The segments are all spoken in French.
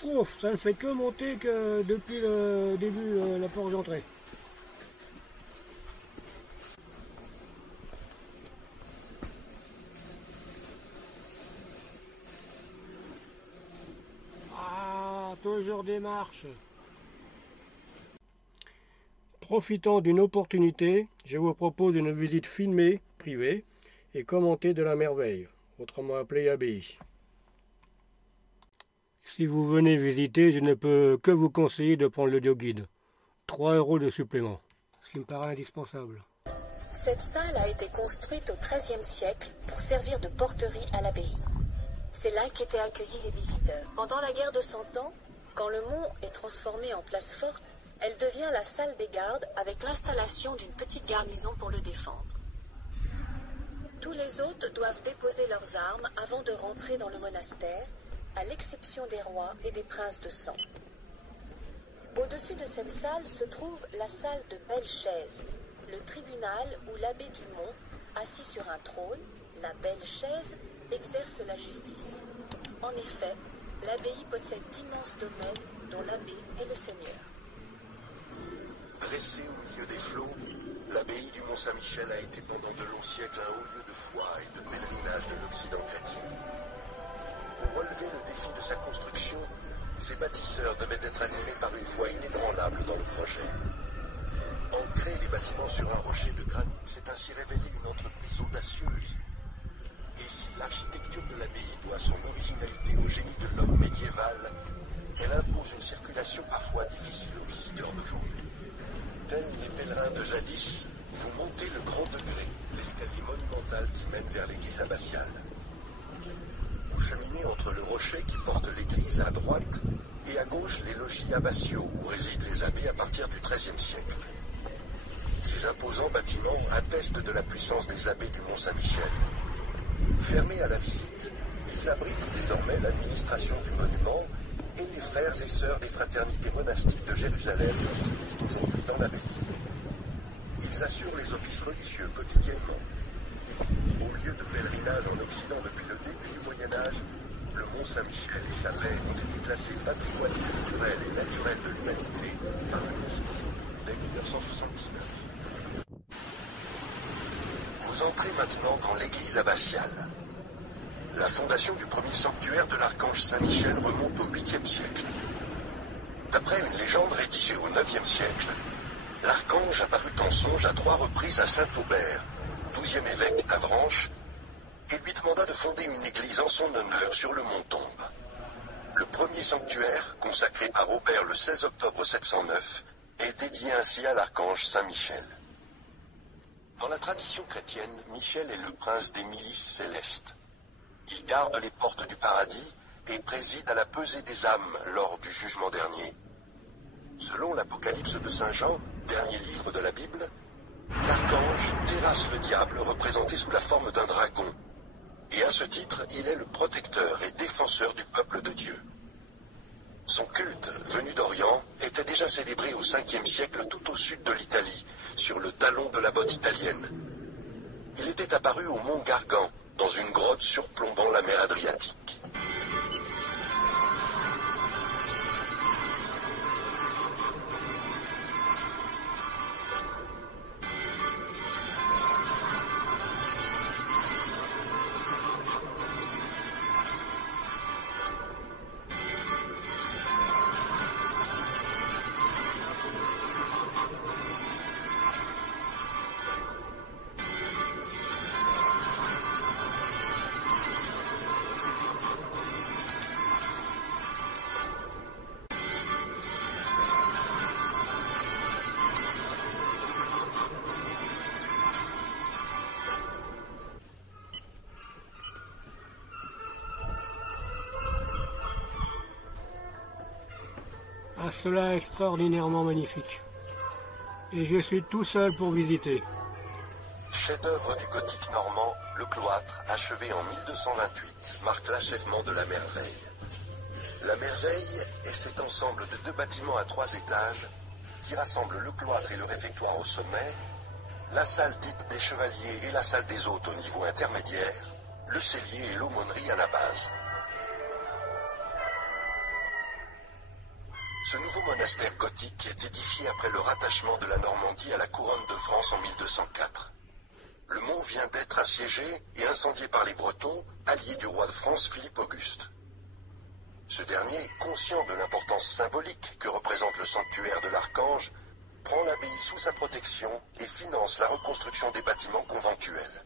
Pouf, ça ne fait que monter que depuis le début, la porte d'entrée. Ah, toujours des marches. Profitant d'une opportunité, je vous propose une visite filmée, privée, et commentée de la merveille, autrement appelée abbaye. Si vous venez visiter, je ne peux que vous conseiller de prendre l'audioguide. 3 € de supplément, ce qui me paraît indispensable. Cette salle a été construite au XIIIe siècle pour servir de porterie à l'abbaye. C'est là qu'étaient accueillis les visiteurs. Pendant la guerre de 100 ans, quand le mont est transformé en place forte, elle devient la salle des gardes avec l'installation d'une petite garnison pour le défendre. Tous les hôtes doivent déposer leurs armes avant de rentrer dans le monastère, à l'exception des rois et des princes de sang. Au-dessus de cette salle se trouve la salle de belles chaises, le tribunal où l'abbé du Mont, assis sur un trône, la belle chaise, exerce la justice. En effet, l'abbaye possède d'immenses domaines dont l'abbé est le seigneur. Dressée au milieu des flots, l'abbaye du Mont-Saint-Michel a été pendant de longs siècles un haut lieu de foi et de pèlerinage de l'Occident chrétien. Pour relever le défi de sa construction, ses bâtisseurs devaient être animés par une foi inébranlable dans le projet. Ancrer les bâtiments sur un rocher de granit s'est ainsi révélé une entreprise audacieuse. Et si l'architecture de l'abbaye doit son originalité au génie de l'homme médiéval, elle impose une circulation parfois difficile aux visiteurs d'aujourd'hui. Tels les pèlerins de jadis, vous montez le grand degré, l'escalier monumental qui mène vers l'église abbatiale. Vous cheminez entre le rocher qui porte l'église à droite et à gauche les logis abbatiaux où résident les abbés à partir du XIIIe siècle. Ces imposants bâtiments attestent de la puissance des abbés du Mont-Saint-Michel. Fermés à la visite, ils abritent désormais l'administration du monument et les frères et sœurs des fraternités monastiques de Jérusalem qui vivent aujourd'hui dans l'abbaye. Ils assurent les offices religieux quotidiennement. Au lieu de pèlerinage en Occident depuis le début du Moyen-Âge, le Mont-Saint-Michel et sa baie ont été classés patrimoine culturel et naturel de l'humanité par l'UNESCO dès 1979. Vous entrez maintenant dans l'église abbatiale. La fondation du premier sanctuaire de l'archange Saint-Michel remonte au 8e siècle. D'après une légende rédigée au 9e siècle, l'archange apparut en songe à 3 reprises à Saint-Aubert, 12e évêque d'Avranches, et lui demanda de fonder une église en son honneur sur le mont Tombe. Le premier sanctuaire, consacré par Aubert le 16 octobre 709, est dédié ainsi à l'archange Saint-Michel. Dans la tradition chrétienne, Michel est le prince des milices célestes. Il garde les portes du paradis et préside à la pesée des âmes lors du jugement dernier. Selon l'Apocalypse de Saint Jean, dernier livre de la Bible, l'archange terrasse le diable représenté sous la forme d'un dragon. Et à ce titre, il est le protecteur et défenseur du peuple de Dieu. Son culte, venu d'Orient, était déjà célébré au 5e siècle tout au sud de l'Italie, sur le talon de la botte italienne. Il était apparu au mont Gargan, dans une grotte surplombant la mer Adriatique. Ah, cela est extraordinairement magnifique. Et je suis tout seul pour visiter. Chef-d'œuvre du gothique normand, le cloître, achevé en 1228, marque l'achèvement de la merveille. La merveille est cet ensemble de 2 bâtiments à 3 étages qui rassemble le cloître et le réfectoire au sommet, la salle dite des chevaliers et la salle des hôtes au niveau intermédiaire, le cellier et l'aumônerie à la base. Ce nouveau monastère gothique est édifié après le rattachement de la Normandie à la couronne de France en 1204. Le mont vient d'être assiégé et incendié par les Bretons, alliés du roi de France Philippe Auguste. Ce dernier, conscient de l'importance symbolique que représente le sanctuaire de l'Archange, prend l'abbaye sous sa protection et finance la reconstruction des bâtiments conventuels.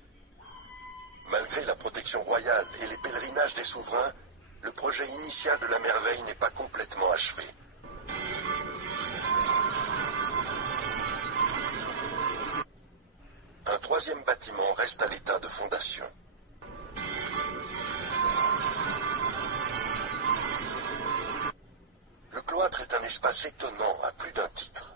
Malgré la protection royale et les pèlerinages des souverains, le projet initial de la merveille n'est pas complètement achevé. Un troisième bâtiment reste à l'état de fondation. Le cloître est un espace étonnant à plus d'un titre.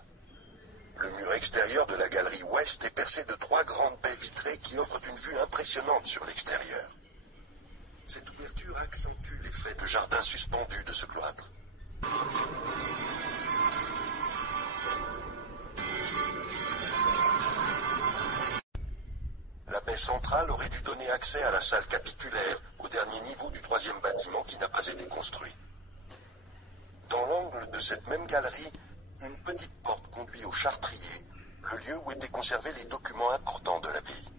Le mur extérieur de la galerie ouest est percé de 3 grandes baies vitrées qui offrent une vue impressionnante sur l'extérieur. Cette ouverture accentue l'effet de jardin suspendu de ce cloître. La baie centrale aurait dû donner accès à la salle capitulaire, au dernier niveau du 3e bâtiment qui n'a pas été construit. Dans l'angle de cette même galerie, une petite porte conduit au chartrier, le lieu où étaient conservés les documents importants de l'abbaye.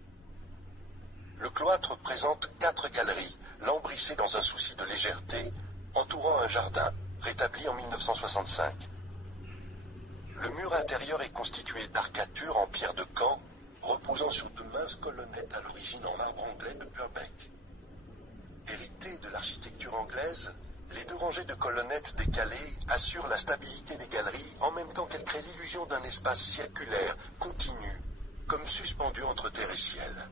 Le cloître présente 4 galeries, lambrissées dans un souci de légèreté, entourant un jardin, rétabli en 1965. Le mur intérieur est constitué d'arcatures en pierre de Caen, reposant sur de minces colonnettes à l'origine en marbre anglais de Purbeck. Héritées de l'architecture anglaise, les 2 rangées de colonnettes décalées assurent la stabilité des galeries en même temps qu'elles créent l'illusion d'un espace circulaire, continu, comme suspendu entre terre et ciel.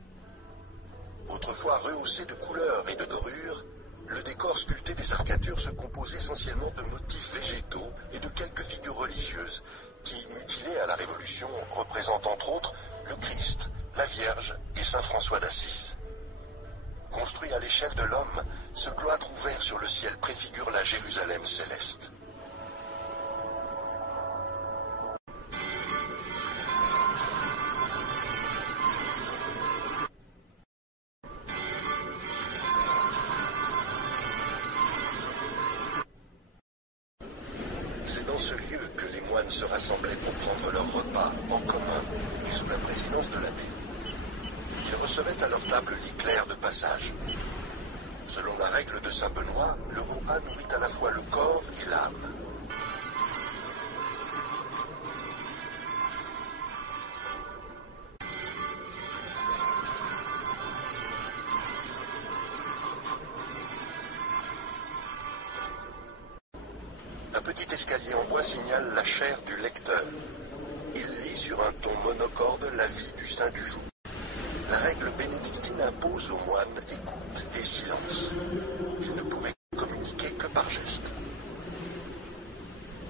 Autrefois rehaussé de couleurs et de dorures, le décor sculpté des arcatures se compose essentiellement de motifs végétaux et de quelques figures religieuses qui, mutilées à la Révolution, représentent entre autres le Christ, la Vierge et saint François d'Assise. Construit à l'échelle de l'homme, ce cloître ouvert sur le ciel préfigure la Jérusalem céleste. C'est dans ce lieu que les moines se rassemblaient pour prendre leur repas en commun et sous la présidence de l'abbé. Ils recevaient à leur table l'éclair de passage. Selon la règle de saint Benoît, le repas nourrit à la fois le corps et l'âme. Un petit escalier en bois signale la chaire du lecteur. Il lit sur un ton monocorde la vie du saint du jour. La règle bénédictine impose aux moines écoute et silence. Ils ne pouvaient communiquer que par geste.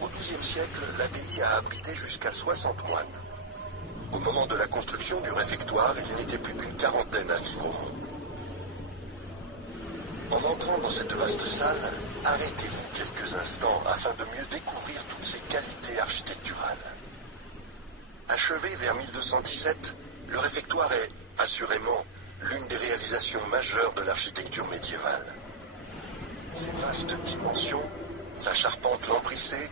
Au XIIe siècle, l'abbaye a abrité jusqu'à 60 moines. Au moment de la construction du réfectoire, il n'était plus qu'une quarantaine à vivre au monde. En entrant dans cette vaste salle, arrêtez-vous quelques instants afin de mieux découvrir toutes ses qualités architecturales. Achevé vers 1217, le réfectoire est, assurément, l'une des réalisations majeures de l'architecture médiévale. Ses vastes dimensions, sa charpente lambrissée,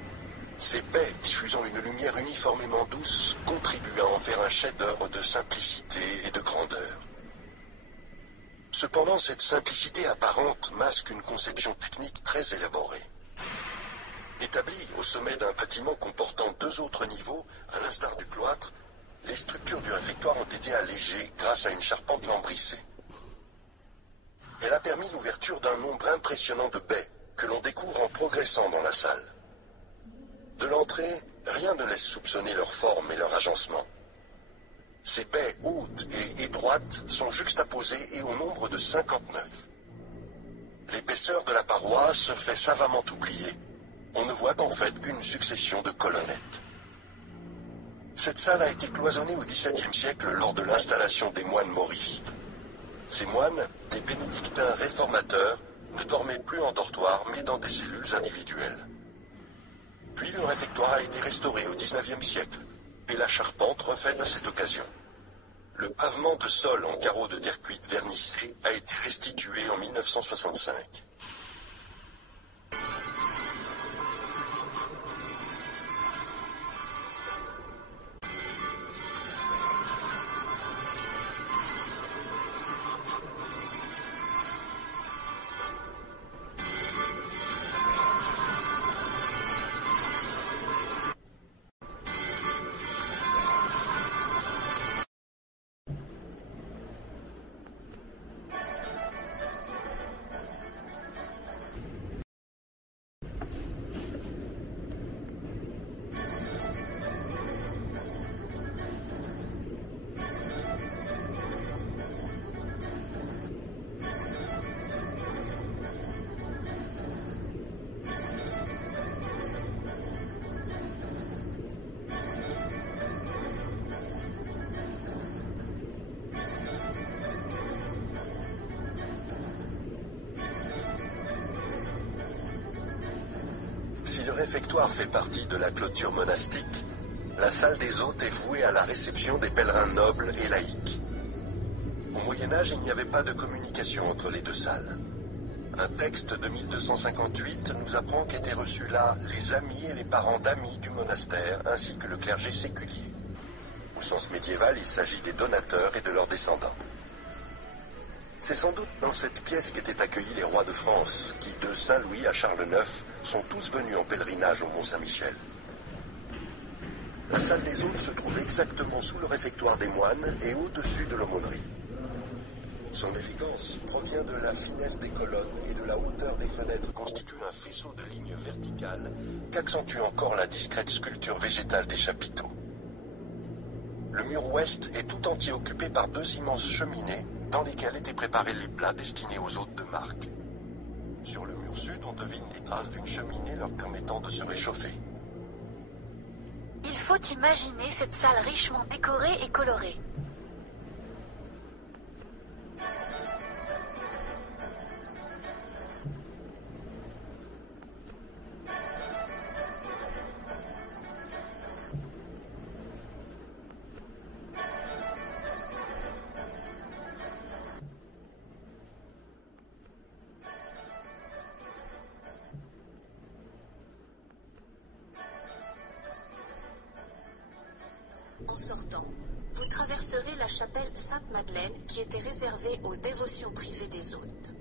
ses baies diffusant une lumière uniformément douce contribuent à en faire un chef-d'œuvre de simplicité et de grandeur. Cependant, cette simplicité apparente masque une conception technique très élaborée. Établie au sommet d'un bâtiment comportant 2 autres niveaux, à l'instar du cloître, les structures du réfectoire ont été allégées grâce à une charpente lambrissée. Elle a permis l'ouverture d'un nombre impressionnant de baies que l'on découvre en progressant dans la salle. De l'entrée, rien ne laisse soupçonner leur forme et leur agencement. Ces baies hautes et étroites sont juxtaposées et au nombre de 59. L'épaisseur de la paroi se fait savamment oublier. On ne voit en fait qu'une succession de colonnettes. Cette salle a été cloisonnée au XVIIe siècle lors de l'installation des moines mauristes. Ces moines, des bénédictins réformateurs, ne dormaient plus en dortoir mais dans des cellules individuelles. Puis le réfectoire a été restauré au XIXe siècle et la charpente refaite à cette occasion. Le pavement de sol en carreaux de terre cuite vernissée a été restitué en 1965. réfectoire fait partie de la clôture monastique, la salle des hôtes est vouée à la réception des pèlerins nobles et laïcs. Au Moyen-Âge, il n'y avait pas de communication entre les deux salles. Un texte de 1258 nous apprend qu'étaient reçus là les amis et les parents d'amis du monastère, ainsi que le clergé séculier. Au sens médiéval, il s'agit des donateurs et de leurs descendants. C'est sans doute dans cette pièce qu'étaient accueillis les rois de France, qui, de Saint-Louis à Charles IX, sont tous venus en pèlerinage au Mont-Saint-Michel. La salle des hôtes se trouve exactement sous le réfectoire des moines et au-dessus de l'aumônerie. Son élégance provient de la finesse des colonnes et de la hauteur des fenêtres constitue un faisceau de lignes verticales qu'accentue encore la discrète sculpture végétale des chapiteaux. Le mur ouest est tout entier occupé par deux immenses cheminées dans lesquelles étaient préparés les plats destinés aux hôtes de marque. Sur le mur sud, on devine les traces d'une cheminée leur permettant de se réchauffer. Il faut imaginer cette salle richement décorée et colorée. En sortant, vous traverserez la chapelle Sainte-Madeleine qui était réservée aux dévotions privées des hôtes.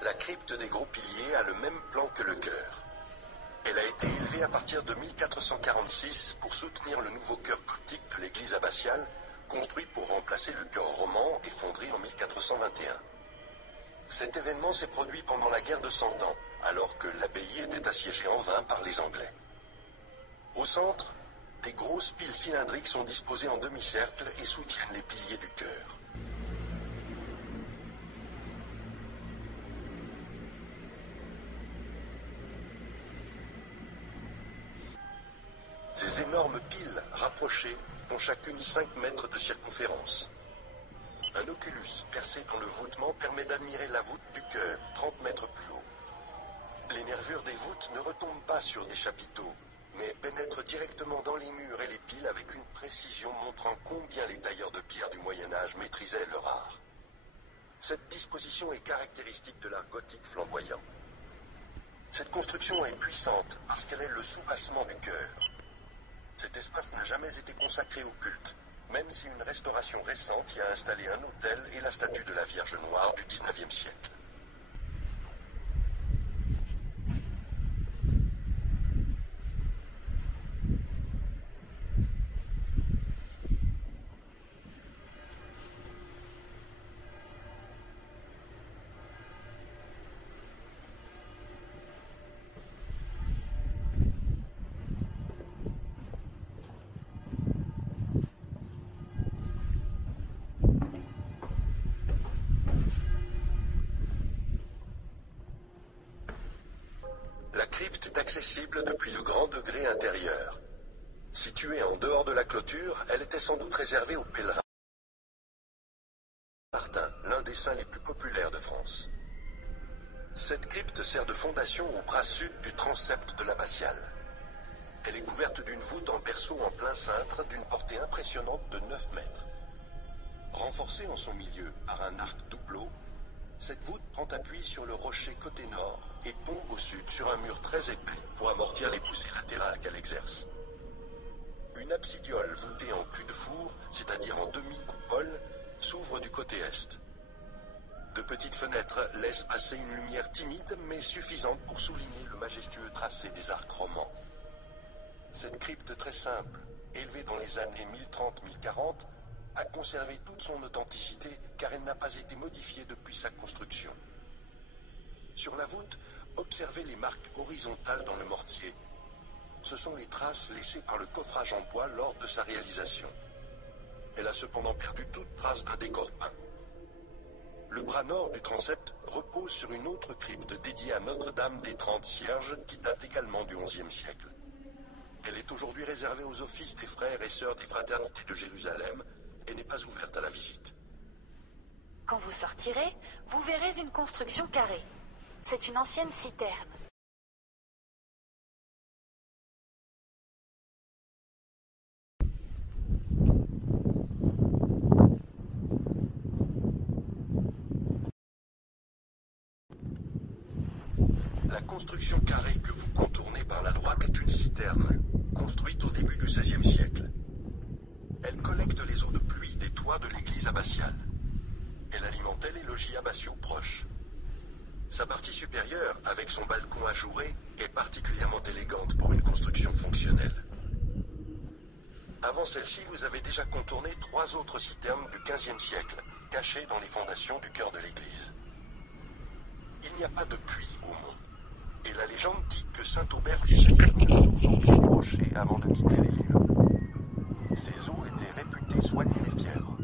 La crypte des gros piliers a le même plan que le chœur. Elle a été élevée à partir de 1446 pour soutenir le nouveau chœur gothique de l'église abbatiale, construit pour remplacer le chœur roman effondré en 1421. Cet événement s'est produit pendant la guerre de 100 ans, alors que l'abbaye était assiégée en vain par les Anglais. Au centre, des grosses piles cylindriques sont disposées en demi-cercle et soutiennent les piliers du chœur. Ces énormes piles rapprochées font chacune 5 mètres de circonférence. Un oculus percé dans le voûtement permet d'admirer la voûte du chœur, 30 mètres plus haut. Les nervures des voûtes ne retombent pas sur des chapiteaux, mais pénètrent directement dans les murs et les piles avec une précision montrant combien les tailleurs de pierre du Moyen-Âge maîtrisaient leur art. Cette disposition est caractéristique de l'art gothique flamboyant. Cette construction est puissante parce qu'elle est le soubassement du chœur. Cet espace n'a jamais été consacré au culte, même si une restauration récente y a installé un autel et la statue de la Vierge Noire du XIXe siècle. La crypte est accessible depuis le grand degré intérieur. Située en dehors de la clôture, elle était sans doute réservée aux pèlerins. Martin, l'un des saints les plus populaires de France. Cette crypte sert de fondation au bras sud du transept de l'abbatiale. Elle est couverte d'une voûte en berceau en plein cintre d'une portée impressionnante de 9 mètres. Renforcée en son milieu par un arc doubleau, cette voûte prend appui sur le rocher côté nord et tombe au sud sur un mur très épais pour amortir les poussées latérales qu'elle exerce. Une absidiole voûtée en cul-de-four, c'est-à-dire en demi-coupole, s'ouvre du côté est. De petites fenêtres laissent passer une lumière timide mais suffisante pour souligner le majestueux tracé des arcs romans. Cette crypte très simple, élevée dans les années 1030-1040, a conservé toute son authenticité car elle n'a pas été modifiée depuis sa construction. Sur la voûte, observez les marques horizontales dans le mortier. Ce sont les traces laissées par le coffrage en bois lors de sa réalisation. Elle a cependant perdu toute trace d'un décor peint. Le bras nord du transept repose sur une autre crypte dédiée à Notre-Dame des 30 Cierges qui date également du XIe siècle. Elle est aujourd'hui réservée aux offices des frères et sœurs des fraternités de Jérusalem et n'est pas ouverte à la visite. Quand vous sortirez, vous verrez une construction carrée. C'est une ancienne citerne. La construction carrée que vous contournez par la droite est une citerne, construite au début du XVIe siècle. Elle collecte les eaux de pluie des toits de l'église abbatiale. Elle alimentait les logis abbatiaux proches. Sa partie supérieure, avec son balcon ajouré, est particulièrement élégante pour une construction fonctionnelle. Avant celle-ci, vous avez déjà contourné 3 autres citernes du XVe siècle, cachées dans les fondations du cœur de l'église. Il n'y a pas de puits au mont. Et la légende dit que Saint-Aubert fit jaillir une source au pied du rocher avant de quitter les lieux. Ces eaux étaient réputées soigner les fièvres.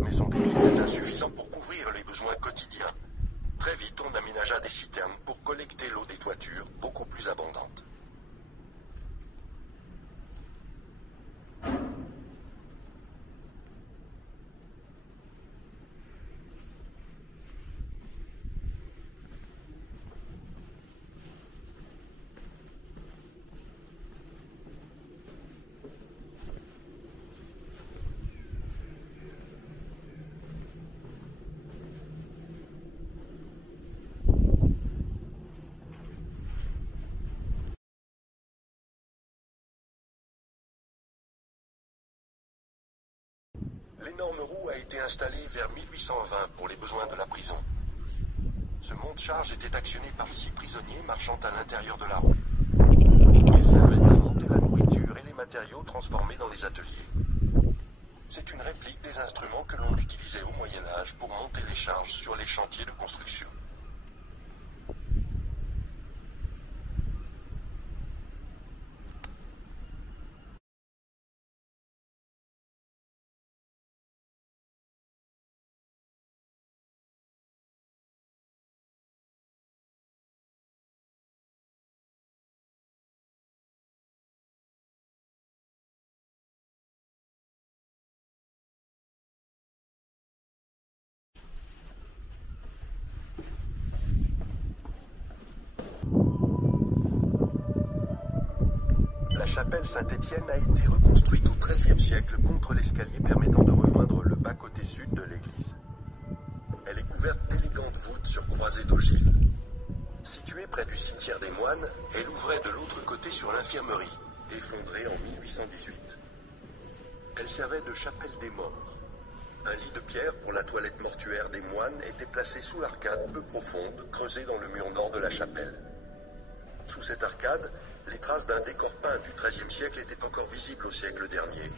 Mais son débit était insuffisant pour couvrir les besoins quotidiens. Très vite, on aménagea des citernes pour collecter l'eau des toitures, beaucoup plus abondante. L'énorme roue a été installée vers 1820 pour les besoins de la prison. Ce monte-charge était actionné par 6 prisonniers marchant à l'intérieur de la roue. Ils servaient à monter la nourriture et les matériaux transformés dans les ateliers. C'est une réplique des instruments que l'on utilisait au Moyen-Âge pour monter les charges sur les chantiers de construction. La chapelle Saint-Étienne a été reconstruite au XIIIe siècle contre l'escalier permettant de rejoindre le bas côté sud de l'église. Elle est couverte d'élégantes voûtes sur croisées d'ogives. Située près du cimetière des moines, elle ouvrait de l'autre côté sur l'infirmerie, effondrée en 1818. Elle servait de chapelle des morts. Un lit de pierre pour la toilette mortuaire des moines était placé sous l'arcade peu profonde, creusée dans le mur nord de la chapelle. Sous cette arcade, les traces d'un décor peint du XIIIe siècle étaient encore visibles au siècle dernier.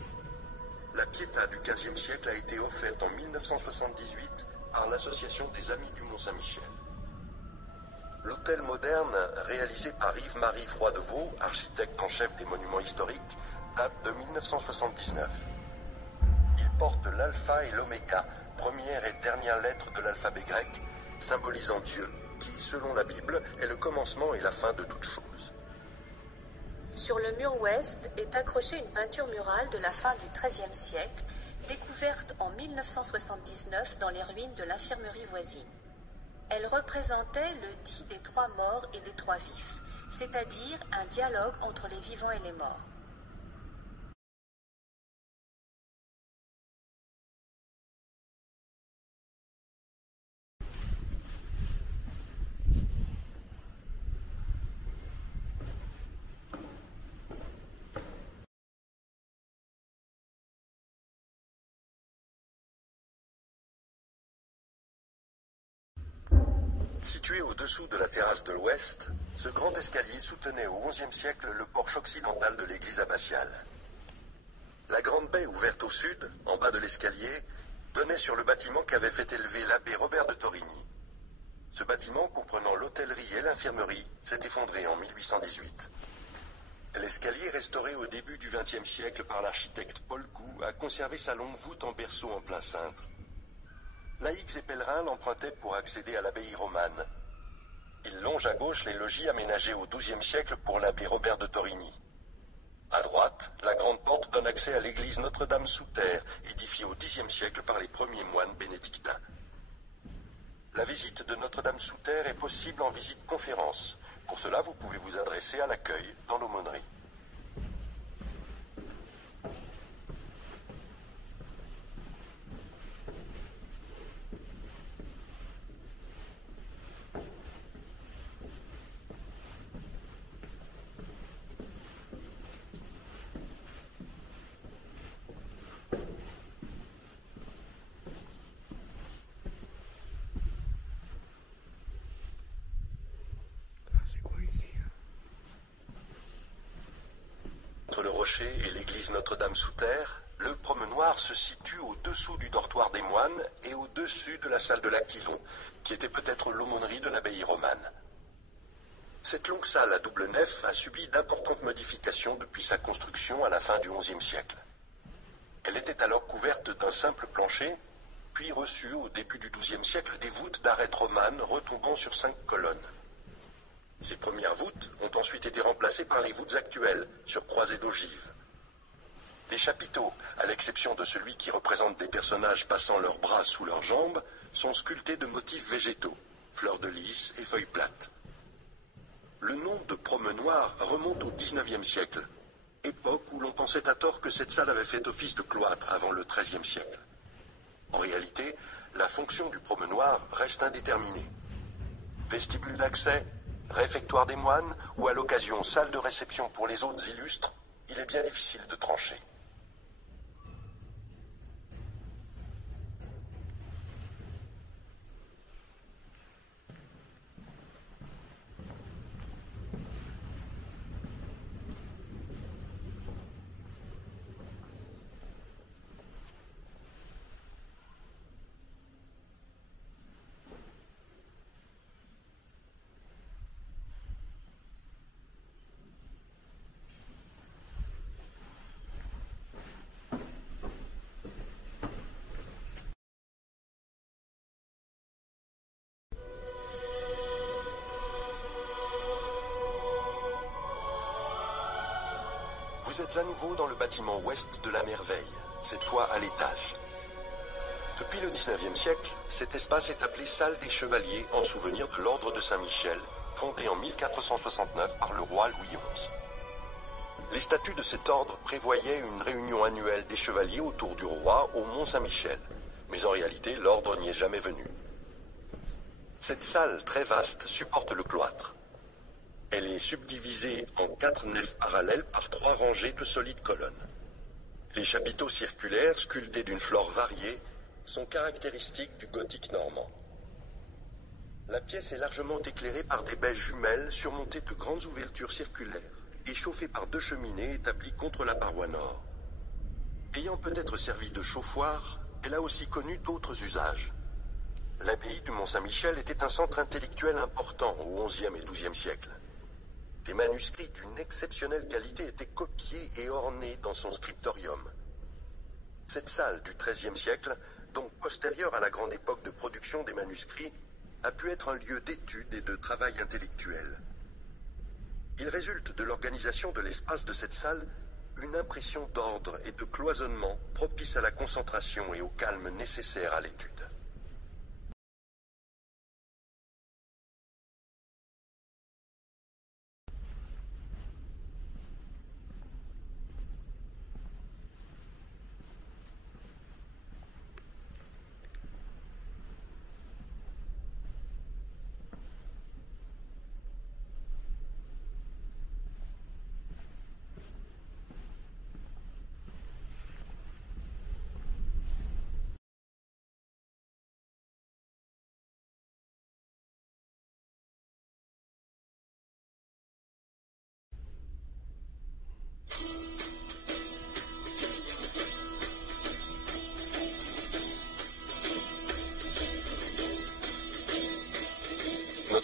La Pietà du XVe siècle a été offerte en 1978 par l'Association des Amis du Mont-Saint-Michel. L'hôtel moderne, réalisé par Yves-Marie Froidevaux, architecte en chef des monuments historiques, date de 1979. Il porte l'alpha et l'oméga, première et dernière lettre de l'alphabet grec, symbolisant Dieu, qui, selon la Bible, est le commencement et la fin de toute chose. Sur le mur ouest est accrochée une peinture murale de la fin du XIIIe siècle, découverte en 1979 dans les ruines de l'infirmerie voisine. Elle représentait le dit des 3 morts et des 3 vifs, c'est-à-dire un dialogue entre les vivants et les morts. Situé au-dessous de la terrasse de l'ouest, ce grand escalier soutenait au XIe siècle le porche occidental de l'église abbatiale. La grande baie ouverte au sud, en bas de l'escalier, donnait sur le bâtiment qu'avait fait élever l'abbé Robert de Torigny. Ce bâtiment, comprenant l'hôtellerie et l'infirmerie, s'est effondré en 1818. L'escalier, restauré au début du XXe siècle par l'architecte Paul Gou, a conservé sa longue voûte en berceau en plein cintre. Laïcs et pèlerins l'empruntaient pour accéder à l'abbaye romane. Il longe à gauche les logis aménagés au XIIe siècle pour l'abbé Robert de Torigny. À droite, la grande porte donne accès à l'église Notre-Dame sous terre, édifiée au Xe siècle par les premiers moines bénédictins. La visite de Notre-Dame sous terre est possible en visite conférence. Pour cela, vous pouvez vous adresser à l'accueil dans l'aumônerie. C'est quoi ici? Entre le rocher et l'église Notre-Dame sous terre, le promenoir se situe au-dessous du dortoir des moines et au-dessus de la salle de l'Aquilon, qui était peut-être l'aumônerie de l'abbaye romane. Cette longue salle à double nef a subi d'importantes modifications depuis sa construction à la fin du XIe siècle. Elle était alors couverte d'un simple plancher, puis reçut au début du XIIe siècle des voûtes d'arêtes romanes retombant sur 5 colonnes. Ces premières voûtes ont ensuite été remplacées par les voûtes actuelles, sur croisées d'ogives. Les chapiteaux, à l'exception de celui qui représente des personnages passant leurs bras sous leurs jambes, sont sculptés de motifs végétaux, fleurs de lys et feuilles plates. Le nom de promenoir remonte au XIXe siècle, époque où l'on pensait à tort que cette salle avait fait office de cloître avant le XIIIe siècle. En réalité, la fonction du promenoir reste indéterminée. Vestibule d'accès, réfectoire des moines ou à l'occasion salle de réception pour les hôtes illustres, il est bien difficile de trancher. Vous êtes à nouveau dans le bâtiment ouest de la Merveille, cette fois à l'étage. Depuis le XIXe siècle, cet espace est appelé Salle des Chevaliers en souvenir de l'ordre de Saint-Michel, fondé en 1469 par le roi Louis XI. Les statuts de cet ordre prévoyaient une réunion annuelle des chevaliers autour du roi au Mont-Saint-Michel, mais en réalité l'ordre n'y est jamais venu. Cette salle très vaste supporte le cloître. Elle est subdivisée en 4 nefs parallèles par 3 rangées de solides colonnes. Les chapiteaux circulaires, sculptés d'une flore variée, sont caractéristiques du gothique normand. La pièce est largement éclairée par des baies jumelles surmontées de grandes ouvertures circulaires et chauffée par 2 cheminées établies contre la paroi nord. Ayant peut-être servi de chauffoir, elle a aussi connu d'autres usages. L'abbaye du Mont-Saint-Michel était un centre intellectuel important au XIe et XIIe siècle. Des manuscrits d'une exceptionnelle qualité étaient copiés et ornés dans son scriptorium. Cette salle du XIIIe siècle, donc postérieure à la grande époque de production des manuscrits, a pu être un lieu d'étude et de travail intellectuel. Il résulte de l'organisation de l'espace de cette salle une impression d'ordre et de cloisonnement propice à la concentration et au calme nécessaire à l'étude.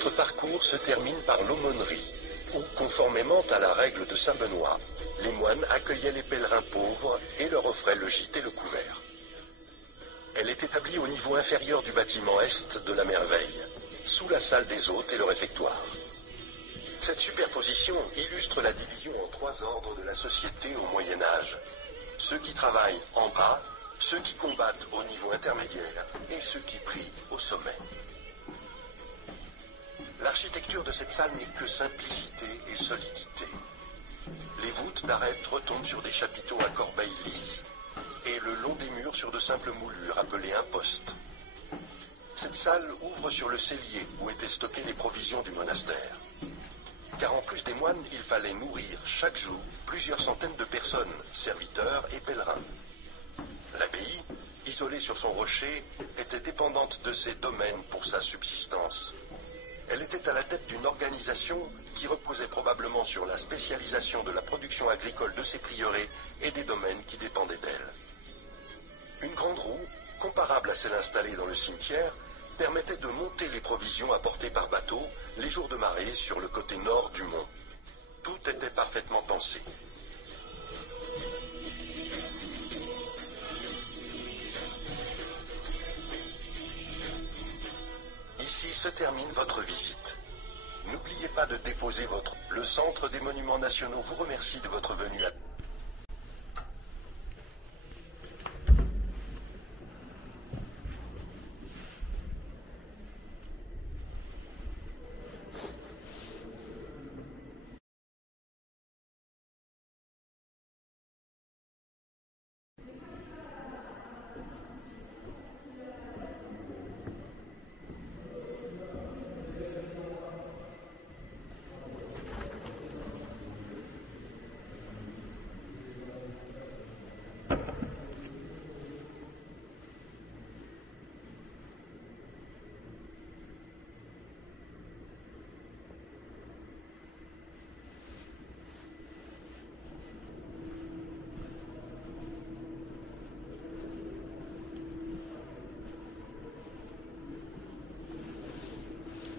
Notre parcours se termine par l'aumônerie, où, conformément à la règle de Saint-Benoît, les moines accueillaient les pèlerins pauvres et leur offraient le gîte et le couvert. Elle est établie au niveau inférieur du bâtiment est de la merveille, sous la salle des hôtes et le réfectoire. Cette superposition illustre la division en 3 ordres de la société au Moyen-Âge. Ceux qui travaillent en bas, ceux qui combattent au niveau intermédiaire et ceux qui prient au sommet. L'architecture de cette salle n'est que simplicité et solidité. Les voûtes d'arêtes retombent sur des chapiteaux à corbeilles lisses et le long des murs sur de simples moulures appelées impostes. Cette salle ouvre sur le cellier où étaient stockées les provisions du monastère. Car en plus des moines, il fallait nourrir chaque jour plusieurs centaines de personnes, serviteurs et pèlerins. L'abbaye, isolée sur son rocher, était dépendante de ces domaines pour sa subsistance. Elle était à la tête d'une organisation qui reposait probablement sur la spécialisation de la production agricole de ses prieurés et des domaines qui dépendaient d'elle. Une grande roue, comparable à celle installée dans le cimetière, permettait de monter les provisions apportées par bateau les jours de marée sur le côté nord du mont. Tout était parfaitement pensé. Ici se termine votre visite. N'oubliez pas de déposer votre... Le Centre des Monuments Nationaux vous remercie de votre venue à...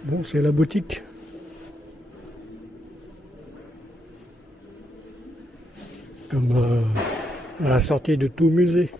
Bon, c'est la boutique. Comme à la sortie de tout musée.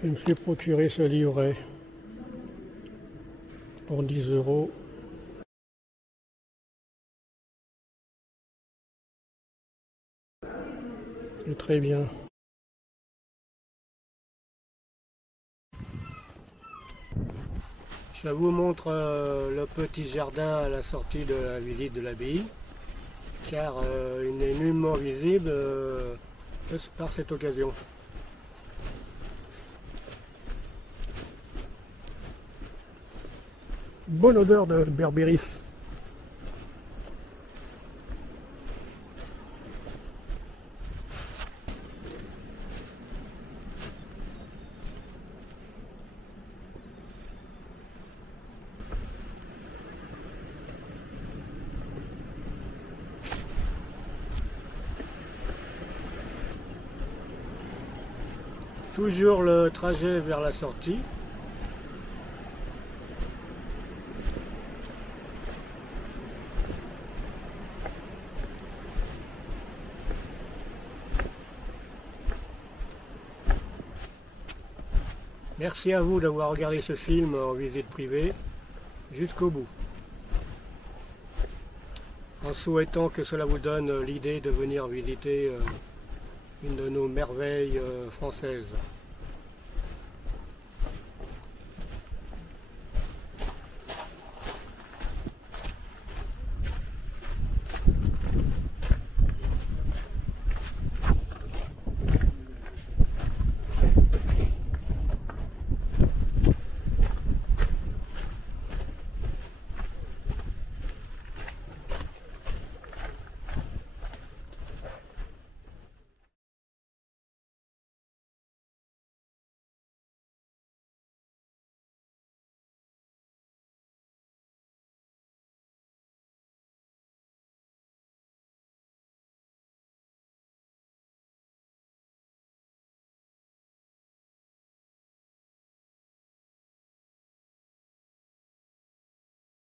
Je me suis procuré ce livret pour 10 €. C'est très bien. Je vous montre le petit jardin à la sortie de la visite de l'abbaye, car il n'est nullement visible par cette occasion. Bonne odeur de berbéris. Toujours le trajet vers la sortie. Merci à vous d'avoir regardé ce film en visite privée jusqu'au bout, en souhaitant que cela vous donne l'idée de venir visiter une de nos merveilles françaises.